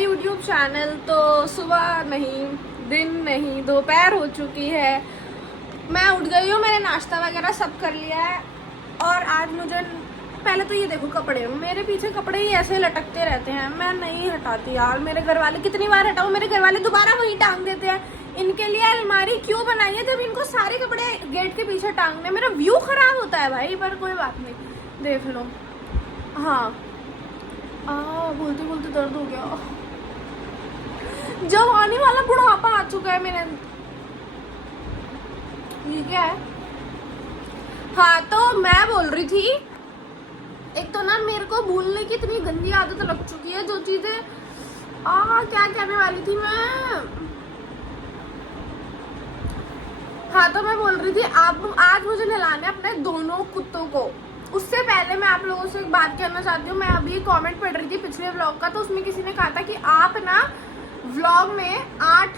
YouTube channel. तो सुबह नहीं, दिन नहीं, दोपहर हो चुकी है। मैं उठ गई हूँ, मैंने नाश्ता वगैरह सब कर लिया है। और आज मुझे पहले तो ये देखो, कपड़े मेरे पीछे कपड़े ही ऐसे लटकते रहते हैं, मैं नहीं हटाती यार। मेरे घर वाले कितनी बार हटाऊँ, मेरे घर वाले दोबारा वहीं टांग देते हैं। इनके लिए अलमारी क्यों बनाई है जब इनको सारे कपड़े गेट के पीछे टांगने, मेरा व्यू खराब होता है भाई। पर कोई बात नहीं, देख लो। हाँ, बोलते बोलते दर्द हो गया। जब आने वाला बुढ़ापा आ चुका है मेरे। ये क्या है? हाँ, तो मैं बोल रही थी, एक तो ना मेरे को भूलने की इतनी गंदी आदत लग चुकी है, जो चीजें क्या कहने वाली थी मैं। हाँ, तो मैं बोल रही थी आप आज मुझे नहलाने अपने दोनों कुत्तों को। उससे पहले मैं आप लोगों से एक बात कहना चाहती हूँ। मैं अभी कमेंट पढ़ रही थी पिछले व्लॉग का, तो उसमें किसी ने कहा था कि आप ना व्लॉग में 8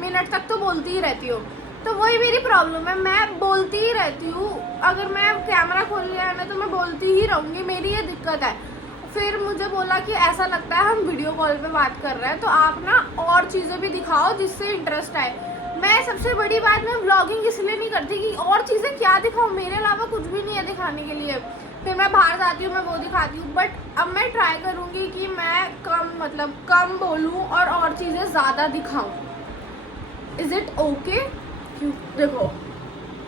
मिनट तक तो बोलती ही रहती हो। तो वही मेरी प्रॉब्लम है, मैं बोलती ही रहती हूँ। अगर मैं कैमरा खोल लिया है ना तो मैं बोलती ही रहूँगी, मेरी ये दिक्कत है। फिर मुझे बोला कि ऐसा लगता है हम वीडियो कॉल पे बात कर रहे हैं, तो आप ना और चीज़ें भी दिखाओ जिससे इंटरेस्ट आए। मैं सबसे बड़ी बात, मैं व्लॉगिंग इसलिए नहीं करती कि और चीज़ें क्या दिखाऊँ, मेरे अलावा कुछ भी नहीं है दिखाने के लिए। फिर मैं बाहर जाती हूँ, मैं वो दिखाती हूँ। बट अब मैं ट्राई करूँगी कि मैं कम बोलूँ और चीज़ें ज़्यादा दिखाऊँ। Is it okay? देखो,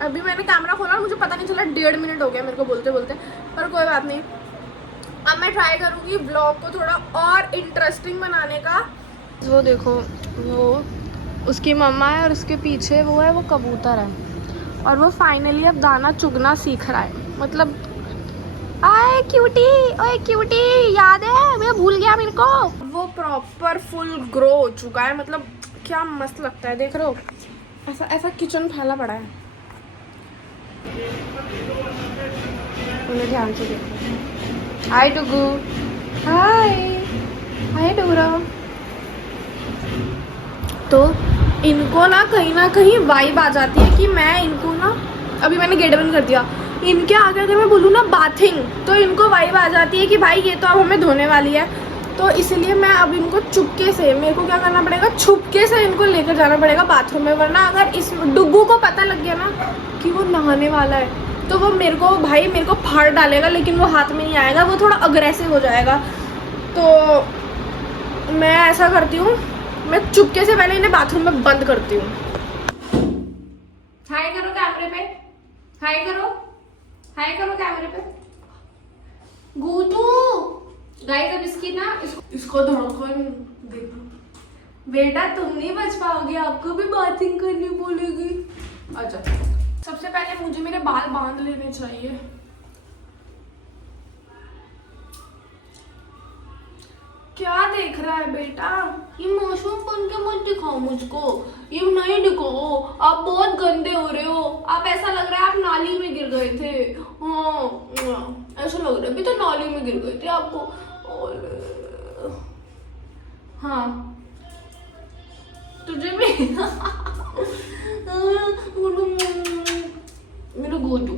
अभी मैंने कैमरा खोला, मुझे पता नहीं चला 1.5 मिनट हो गया मेरे को बोलते बोलते। पर कोई बात नहीं, अब मैं ट्राई करूँगी व्लॉग को थोड़ा और इंटरेस्टिंग बनाने का। वो देखो, वो उसकी मम्मा है और उसके पीछे वो कबूतर है। और वो फाइनली अब दाना चुगना सीख रहा है। मतलब आए क्यूटी, ओए क्यूटी, याद है? मैं भूल गया मेरे को। वो प्रॉपर फुल ग्रो हो चुका है। मतलब क्या मस्त लगता है, देख रहे हो? ऐसा ऐसा किचन फैला पड़ा है। उन्हें ध्यान से देखो। हाय डुगू, हाय हाय डुगरा। तो इनको ना कहीं वाइब आ जाती है कि मैं इनको ना, अभी मैंने गेट बंद कर दिया, इनके आगे अगर मैं बोलूँ ना बाथिंग, तो इनको वाइब आ जाती है कि भाई ये तो अब हमें धोने वाली है। तो इसलिए मैं अब इनको चुपके से, मेरे को क्या करना पड़ेगा, छुपके से इनको लेकर जाना पड़ेगा बाथरूम में। वरना अगर इस डुग्गू को पता लग गया ना कि वो नहाने वाला है, तो वो मेरे को फाड़ डालेगा। लेकिन वो हाथ में नहीं आएगा, वो थोड़ा अग्रेसिव हो जाएगा। तो मैं ऐसा करती हूँ, मैं चुपके से पहले इन्हें बाथरूम में बंद करती हूँ। हाय करो कैमरे पे, हाय करो, हाय करो कैमरे पे। गूतू गाइस, अब इसकी ना इसको धड़कन देखो। बेटा तुम नहीं बच पाओगे, आपको भी बाथिंग करनी पड़ेगी। अच्छा, सबसे पहले मुझे मेरे बाल बांध लेने चाहिए। क्या देख रहा है बेटा? ये मौसम बन के मत दिखाओ मुझको, ये नहीं दिखाओ। आप बहुत गंदे हो रहे हो। आप ऐसा लग रहा है आप नाली में गिर गए थे। हाँ, ऐसा लग रहा है अभी तो नाली में गिर गए थे आपको। हाँ, तुझे भी मेरा गोदू।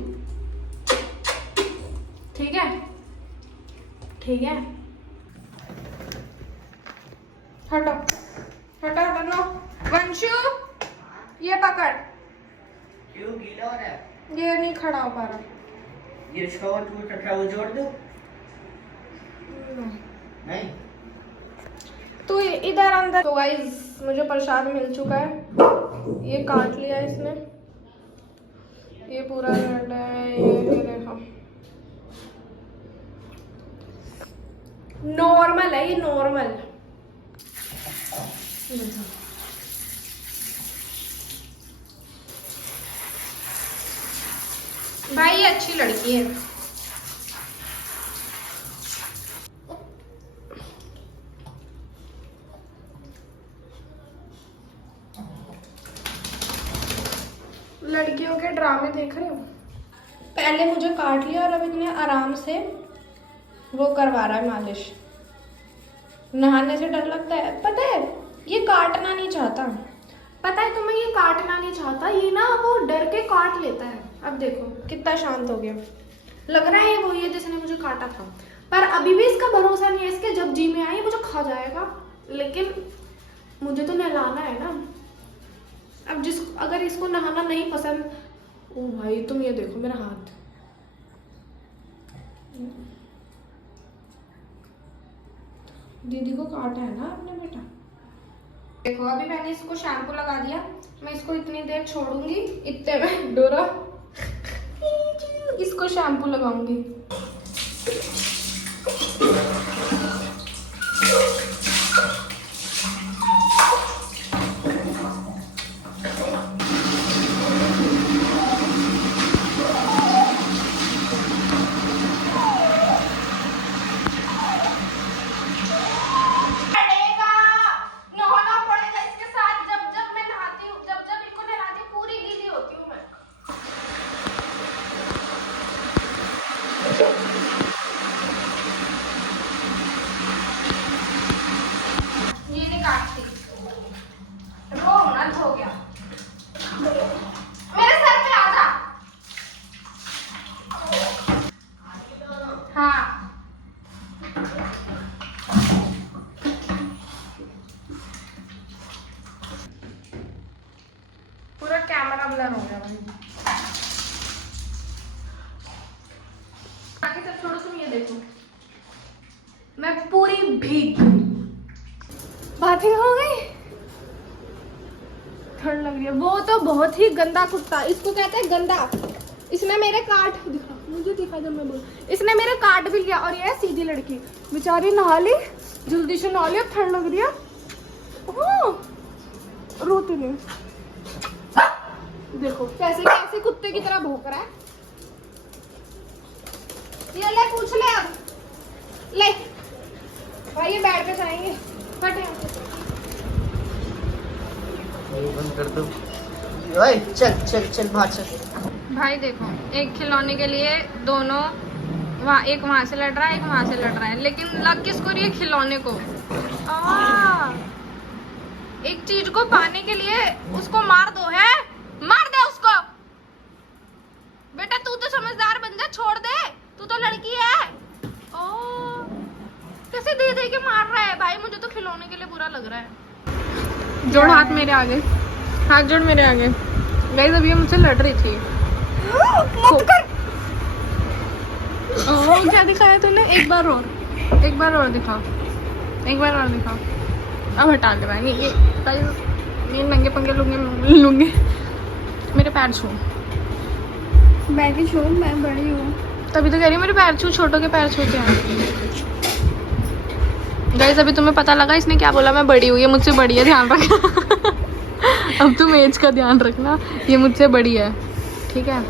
ठीक है, ठीक है। हटो हटो हटो, नो। वंशु, ये पकड़। क्यों गीला हो रहा है? ये नहीं खड़ा हो पा रहा। ये छोड़, तू टटा वो जोड़ दो। नहीं, तो इधर अंदर। तो गाइस, मुझे प्रसाद मिल चुका है। ये काट लिया इसने, ये पूरा रेड है। ये देखो, नॉर्मल है, ये नॉर्मल। भाई ये अच्छी लड़की है। लड़कियों के ड्रामे देख रहे हो? पहले मुझे काट लिया और अब इतने आराम से वो करवा रहा है मालिश। नहाने से डर लगता है, पता है? ये काटना नहीं चाहता, पता है तुम्हें? ये काटना नहीं चाहता, ये ना वो डर के काट लेता है। अब देखो कितना शांत हो गया। लग रहा है वो ये जिसने मुझे काटा था। पर अभी भी इसका भरोसा नहीं है, इसके जब जी में आए मुझे खा जाएगा। लेकिन मुझे तो नहलाना है ना। अब अगर इसको नहाना नहीं पसंद, ओ भाई तुम ये देखो मेरा हाथ, दीदी को काटा है ना आपने बेटा। देखो अभी मैंने इसको शैम्पू लगा दिया, मैं इसको इतनी देर छोड़ूंगी, इतने में डोरा इसको शैम्पू लगाऊंगी। पूरा कैमरा ब्लर हो गया भाई। आगे सब छोड़ो, तुम ये देखो मैं पूरी भीग गई। बातें हो गई, ठंड लग रही है। वो तो बहुत ही गंदा कुत्ता, इसको कहते हैं गंदा। इसने मेरे काट दिखा, मुझे दिखा जब मैं बोल, इसने मेरे काट भी लिया। और ये सीधी लड़की बेचारी नहा ली, जल्दी से नहा लिया, ठंड लग रही है, रोती नहीं। देखो कैसे कैसे कुत्ते की तरह भौंक रहा है। ये ले पूछ ले, अब ले भाई, ये बेड पे जाएंगे। फट यहाँ से। बंद कर दो। ओए चल चल चल बाहर चल। भाई देखो, एक खिलौने के लिए दोनों एक वहां से लड़ रहा है, एक वहां से लड़ रहा है, लेकिन लग किसको रही है? खिलौने को। एक चीज को पाने के लिए उसको मार दो, है मार दे उसको। बेटा तू तो समझदार बन जा, छोड़ दे, तू तो लड़की है। ओ कैसे दे दे के मार रहा है भाई, मुझे तो खिलौने के लिए बुरा लग रहा है। जोड़ हाथ मेरे आगे, हाथ जोड़ मेरे आगे। गाइस अभी ये मुझसे लड़ रही थी। मत कर। ओह क्या दिखाया तूने? एक बार और दिखा, एक बार और दिखा। अब हटा दे भाई, ये नंगे पंगे लूंगे। मेरे पैर छू। मैं भी छू, मैं बड़ी हूँ तभी तो कह रही हूँ मेरे पैर छू, छोटों के पैर छू क्या। गाइस अभी तुम्हें पता लगा इसने क्या बोला, मैं बड़ी हूँ, ये मुझसे बड़ी है, ध्यान रखना। अब तुम एज का ध्यान रखना, ये मुझसे बड़ी है, ठीक है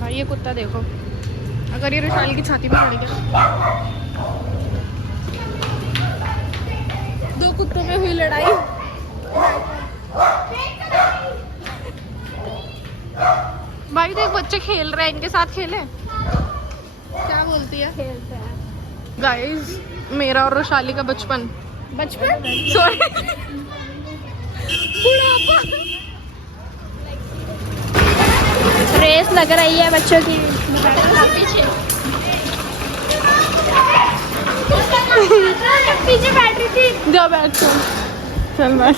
भाई। ये कुत्ता देखो, अगर ये रुशाली की छाती पे पड़ गया। दो कुत्तों में हुई लड़ाई। भाई देख बच्चे खेल रहे हैं, इनके साथ खेले। क्या बोलती है? खेलते हैं गाइस, मेरा और रोशाली का बचपन सॉरी बुढ़ापा। रेस लग रही है बच्चों की पीछे। पीछे बैठ रही थी, जा बैठ चल बैठ।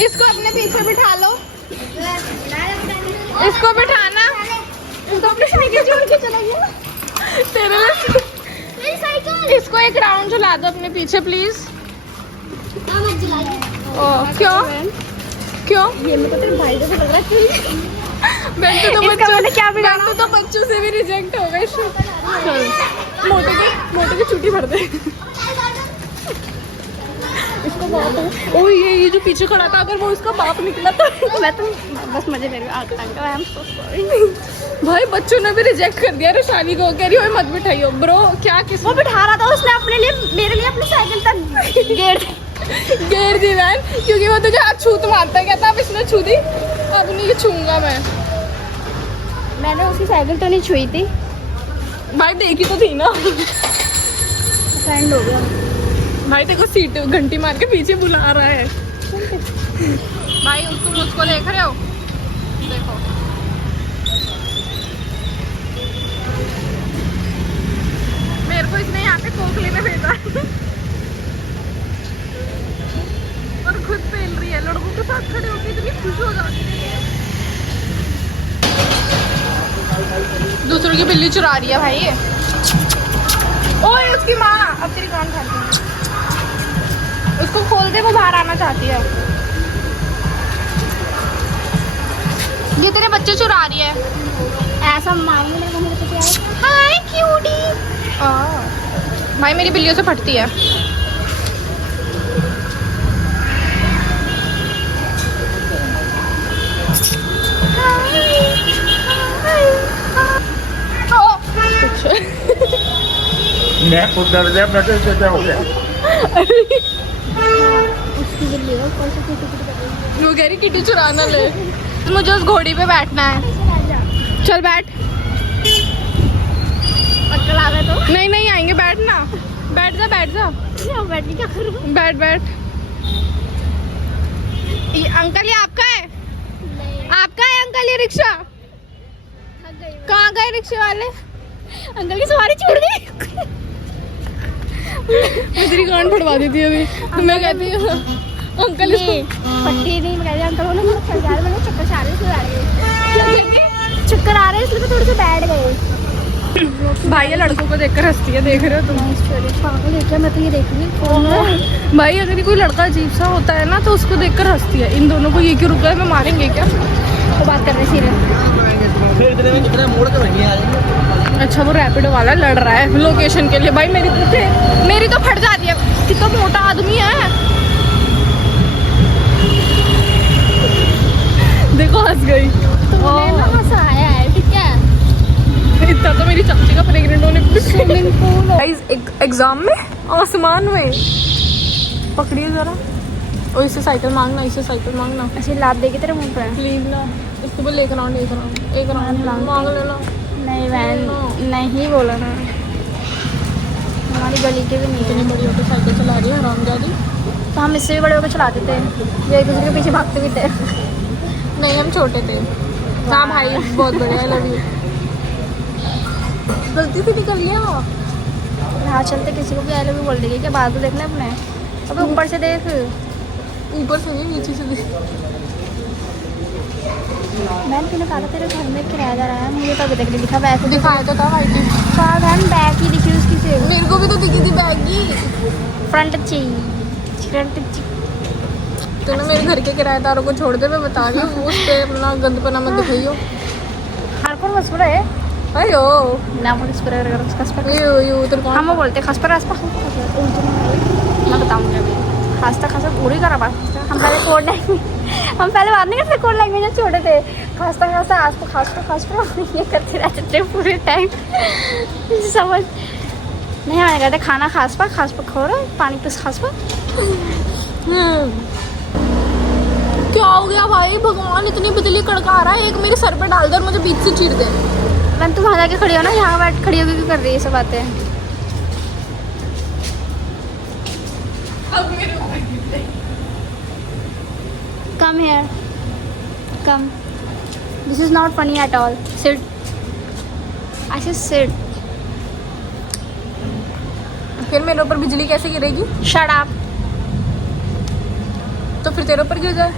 इसको अपने पीछे बिठा लो, इसको बिठाना, इसको अपने नीचे छोड़ के चला गया तेरे लिए। इसको एक राउंड चला दो अपने पीछे प्लीज। क्यों क्यों? ये मतलब तेरे भाई को पता है बेंटू तो बच्चों से भी रिजेक्ट हो गए। चल मोटे की छुट्टी भर दे इसको। बाप ओ ये जो पीछे खड़ा था, अगर वो उसका बाप निकला तो मैं तो बस मजे ले रही हूँ। भाई बच्चों ने भी रिजेक्ट कर दिया रोशानी को, कह रही हो मत बिठाइयो। ब्रो क्या किस वो बिठा रहा था, उसने अपने लिए मेरे लिए अपनी साइकिल तक गेर दी वैन, क्योंकि वो तुझे हाथ छूत मारता कहता, अब इसने छू दी, अब नहीं छूंगा मैंने उसकी साइकिल तो नहीं छुई थी भाई, देखी तो थी ना। फ्रेंड हो गया भाई, देखो सीट घंटी मार के पीछे बुला रहा है भाई। तुम उसको देख रहे हो? देखो मेरे को इसने यहाँ पे कोक लेने भेजा और खुद पहन रही है। लड़कों के साथ खड़े होकर इतनी खुश हो जाती है। दूसरों की बिल्ली चुरा रही है भाई ये। ओए उसकी माँ, अब तेरी कान खाती है। उसको खोल दे, वो बाहर आना चाहती है। ये तेरे बच्चे चुरा रही है। ऐसा मांगने लगा मेरे को क्या है? हाय क्यूटी। भाई मेरी बिल्लियों से फटती है। मैं खुद डर गया, मैं तो क्या हो गया। उसकी बिल्ली है, कौन सी किसी की वो कह रही किटी चुराना ले। मुझे उस घोड़ी पे बैठना है। चल बैठ। अंकल आ गए तो नहीं नहीं आएंगे, बैठना। बैठ जा बैठ जा। बैठ क्या करूँ? बैठ बैठ। ये अंकल, ये आपका है? नहीं, आपका है अंकल ये रिक्शा? थक गई मैं। कहाँ गए रिक्शे वाले? अंकल की सवारी छूट गई। मैं तेरी कान फटवा दी थी अभी। मैं कहती हूँ अंकल इसको पट्टी नहीं, मैं कहती अंकल बोले मुझे चल जा रहे, मैंने चक्कर आ रहे इसलिए बैठ गए। चक्कर आ रहे इसलिए तो थोड़े से बैठ गए। भाई ये लड़कों को देखकर हंसती है, देख रहे हो तुम? पागल है क्या? मैं तो ये देख रही हूँ। भाई अगर कोई लड़का अजीब सा होता है ना तो उसको देखकर हंसती है। इन दोनों को ये क्यों रुका है, मैं मारेंगे क्या? तो बात कर रहे सीरियस। फिर इतने में कितने मोड़ के वहीं आ जाएंगे। अच्छा वो रैपिडो वाला लड़ रहा है लोकेशन के लिए। भाई मेरी तो फट जाती है। कितना मोटा आदमी है। देखो हंस गई। तुमने ना हंसाया है, ठीक है? इतना तो मेरी चाची का प्रेग्नेंट होने पे स्विमिंग पूल एग्जाम में आसमान में पकड़िए जरा। और इससे साइकिल मांगना, इससे साइकिल मांगना। ऐसे लात देगी तेरे मुंह पे। प्लीज ना, इसको बोल लेकर आओ, लेकर आओ, एक राउंड मांग लेना। नहीं मैं नहीं बोला ना। हमारी गली के भी नहीं इतनी है, बड़ी होकर साइकिल चला रही है हरामजादी। तो हम इससे भी बड़े होकर चलाते थे, जो एक दूसरे के पीछे भागते भी थे। नहीं हम छोटे थे। हाँ भाई बहुत बड़े। I love you. गलती से निकल लिया। हाँ चलते किसी को भी आई लव यू बोल देगी क्या? बात तो देखना अपने। अबे ऊपर से देख। ऊपर से नहीं, नीचे से देख। मैंने तूने कहा था तेरे घर में किराया जा रहा है, मुझे तो अभी तक नहीं दिखा। वैसे दिखाया तो था भाई। कहा बहन बैग ही दिखी उसकी से। मेरे को भी तो दिखी थी बैगी। फ्रंट ची तूने मेरे घर के किराएदारों को छोड़ दे, मैं बता रही हूँ। उस पे अपना गंदपना मत दिखाइयो। हर कौन मसुरा है अयो ना बोल खस पर यू तेरे को हम बोलते खस पर मैं बताऊंगी अभी। खास्ता खासा पूरी करा बात। हम पहले कोड लैंग्वेज हम पहले बात नहीं करते, कोड लैंग्वेज में छोटे थे। खास्ता खास्ता आज को खास पर ये करते रहते थे पूरे टाइम। समझ नहीं आने कहते खाना खास पर खो रहा है, पानी प्लस खास पर। क्या हो गया भाई? भगवान इतनी बिजली कड़का रहा है। एक मेरे सर पे डाल दे और मुझे बीच से चीर दे। मैम तुम वहाँ जाके खड़ी हो ना, यहाँ बैठ खड़ी होकर क्यों कर रही है ये सब बातें? Come here. Come. This is not funny at all. Sit. I said sit. फिर मेरे ऊपर बिजली कैसे गिरेगी? Shut up. तो फिर तेरे ऊपर गिर जाए।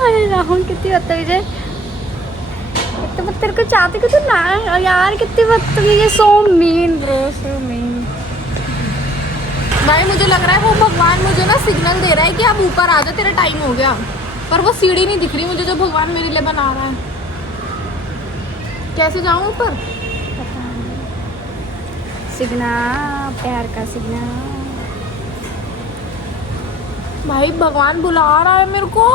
अरे राहुल कितनी बदतमीज है। तो तेरे को चाहते कि तू ना यार, कितनी बदतमीज है। So mean bro, so mean. भाई मुझे लग रहा है वो भगवान मुझे ना सिग्नल दे रहा है कि आप ऊपर आ जाओ, तेरा टाइम हो गया। पर वो सीढ़ी नहीं दिख रही मुझे जो भगवान मेरे लिए बना रहा है। कैसे जाऊं ऊपर? सिग्ना, प्यार का सिग्ना। भाई भगवान बुला रहा है मेरे को।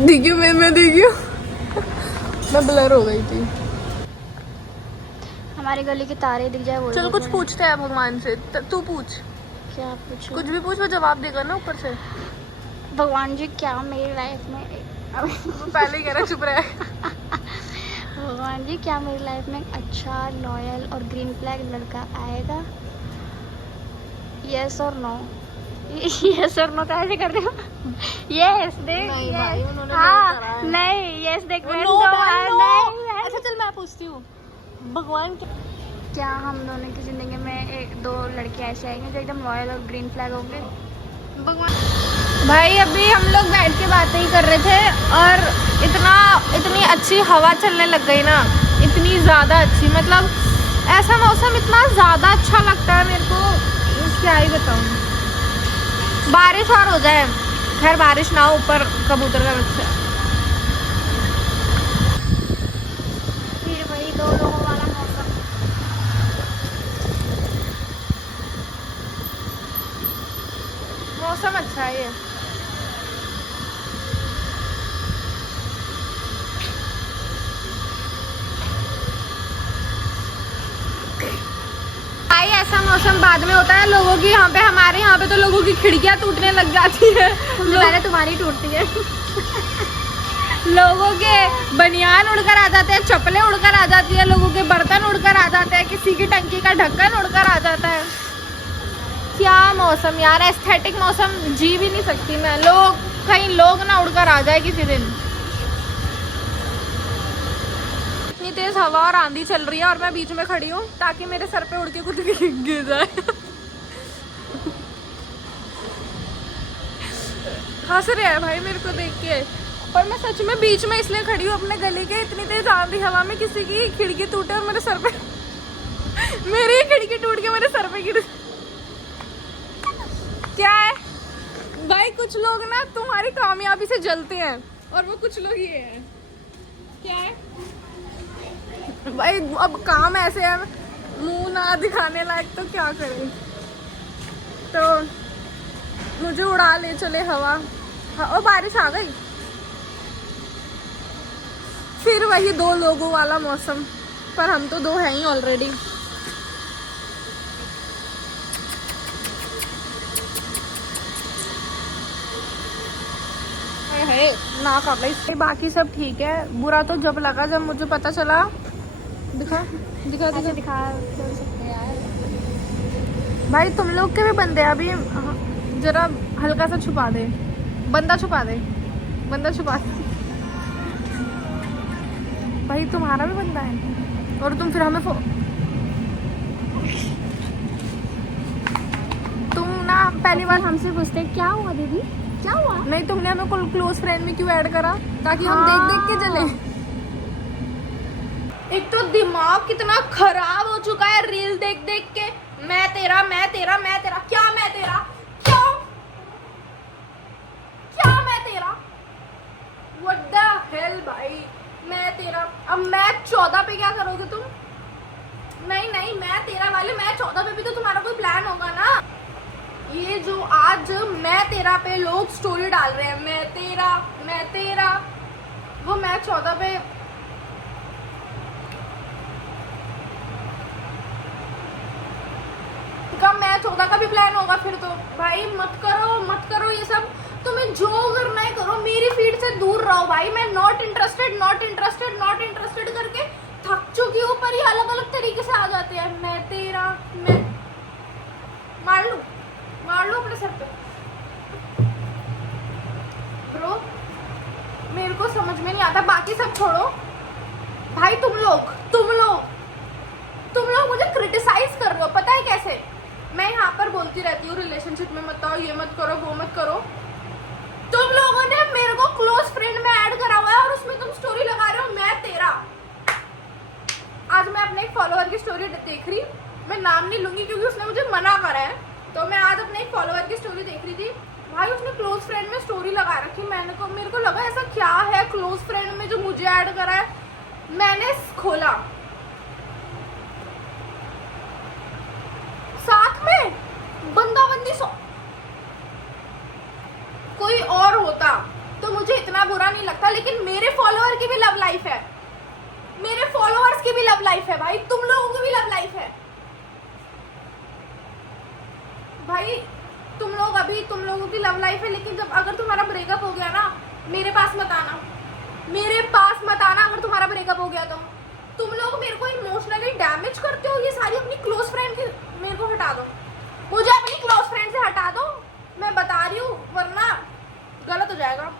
देखियो मैं देखियो मैं ब्लर हो गई थी। हमारी गली के तारे दिख जाए वो। चल कुछ पूछते हैं भगवान से। तू पूछ, क्या पूछूं? कुछ भी पूछ, वो जवाब देगा ना ऊपर से। भगवान जी क्या मेरी लाइफ में वो पहले ही कह रहा चुप रहे। भगवान जी क्या मेरी लाइफ में अच्छा, लॉयल और ग्रीन फ्लैग लड़का आएगा? यस और नो? यस और नो तो ऐसे कर दो। यस देख, नहीं yes. भाई, उन्होंने no हाँ, करा है। नहीं यस देख No, मैं no, नहीं। अच्छा चल मैं पूछती हूँ, भगवान क्या हम दोनों की जिंदगी में एक दो लड़कियां ऐसे आएंगे जो एकदम रॉयल और ग्रीन फ्लैग होंगे? भाई अभी हम लोग बैठ के बातें ही कर रहे थे और इतनी अच्छी हवा चलने लग गई ना, इतनी ज़्यादा अच्छी, मतलब ऐसा मौसम इतना ज़्यादा अच्छा लगता है मेरे को, क्या ही बताऊँ। बारिश और हो जाए, खैर बारिश ना हो, ऊपर कबूतर का बच्चा। फिर वही दो लोगों वाला मौसम। मौसम अच्छा है ये। भाई ऐसा मौसम बाद में होता है लोगों की, यहाँ पे हमारे यहाँ पे तो लोगों की खिड़कियाँ टूटने लग जाती है, पहले तुम्हारी टूटती है। लोगों के बनियान उड़कर आ जाते हैं, चप्पलें उड़कर आ जाती है, लोगों के बर्तन उड़कर आ जाते हैं, किसी की टंकी का ढक्कन उड़कर आ जाता है। क्या मौसम यार, एस्थेटिक मौसम जी भी नहीं सकती मैं। कहीं लोग ना उड़कर आ जाए किसी दिन। इतनी तेज हवा और आंधी चल रही है और मैं बीच में खड़ी हूँ ताकि मेरे सर पे उड़ के कुछ गिर जाए। हंस रहे हैं भाई मेरे को देख के, और मैं सच में बीच में इसलिए खड़ी हूँ अपने गली के, इतनी तेज आंधी हवा में किसी की खिड़की टूटे और मेरे सर पे मेरी खिड़की टूट के मेरे सर पे गिर। क्या है भाई, कुछ लोग ना तुम्हारी कामयाबी से जलते हैं और वो कुछ लोग ये हैं। क्या है भाई, अब काम ऐसे है, मुंह ना दिखाने लायक तो क्या करें। तो मुझे उड़ा ले चले हवा। और बारिश आ गई, फिर वही दो लोगों वाला मौसम, पर हम तो दो हैं ही ऑलरेडी। ना कर ली। बाकी सब ठीक है, बुरा तो जब लगा जब मुझे पता चला। दिखा दिखा दिखा दिखा सकते हैं यार। भाई तुम लोग के भी बंदे हैं, अभी जरा हल्का सा छुपा दे, बंदा छुपा दे, बंदा छुपा दे। भाई तुम्हारा भी बंदा है और तुम फिर हमें तुम ना पहली बार हमसे पूछते क्या हुआ दीदी, क्या हुआ? नहीं, तुमने हमें क्लोज फ्रेंड में क्यों ऐड करा, ताकि हम देख देख के चले। एक तो दिमाग कितना खराब हो चुका है रील देख देख के। मैं तेरा, मैं तेरा, मैं तेरा, क्या मैं तेरा, क्यों, क्या मैं तेरा, व्हाट द हेल भाई, मैं तेरा। अब मैं 14 पे क्या करोगे तुम? नहीं नहीं, मैं तेरा वाले, मैं 14 पे भी तो तुम्हारा कोई प्लान होगा ना। ये जो आज मैं तेरा पे लोग स्टोरी डाल रहे हैं, मैं तेरा, मैं तेरा, वो मैं 14 पे का मैं 14 का भी प्लान होगा फिर तो। भाई मत करो ये सब, तुम्हें जो करना है करो, मेरी फीड से दूर रहो भाई। मैं not interested not interested not interested करके थक चुकी हूँ, पर ये अलग अलग तरीके से आ जाते हैं। मैं तेरा, मैं मार लो अपने सर पे ब्रो, मेरे को समझ में नहीं आता। बाकी सब छोड़ो भाई, तुम लोग मुझे क्रिटिसाइज कर रहे हो, पता है कैसे? मैं यहाँ पर बोलती रहती हूँ रिलेशनशिप में मत आओ, ये मत करो, वो मत करो। तुम लोगों ने मेरे को क्लोज फ्रेंड में ऐड करा हुआ है और उसमें तुम स्टोरी लगा रहे हो मैं तेरा। आज मैं अपने एक फॉलोअर की स्टोरी देख रही, मैं नाम नहीं लूंगी क्योंकि उसने मुझे मना करा है, तो मैं आज अपने एक फॉलोअर की स्टोरी देख रही थी। भाई उसने क्लोज फ्रेंड में स्टोरी लगा रखी। मेरे को लगा ऐसा क्या है क्लोज फ्रेंड में जो मुझे ऐड करा है। मैंने खोला, साथ में बंदा बंदी कोई और होता तो मुझे इतना बुरा नहीं लगता, लेकिन मेरे फॉलोअर की भी लव लाइफ है, मेरे फॉलोअर्स की भी लव लाइफ है भाई, तुम लोगों की भी लव लाइफ है भाई। तुम लोगों की लव लाइफ है, लेकिन जब अगर तुम्हारा ब्रेकअप हो गया ना, मेरे पास मत आना अगर तुम्हारा ब्रेकअप हो गया तो। तुम लोग मेरे को इमोशनली डैमेज करते हो, ये सारी अपनी क्लोज फ्रेंड की मेरे को हटा दो, मुझे अपनी क्लोज फ्रेंड से हटा दो। मैं मैं बता रही हूँ वरना गलत हो जाएगा।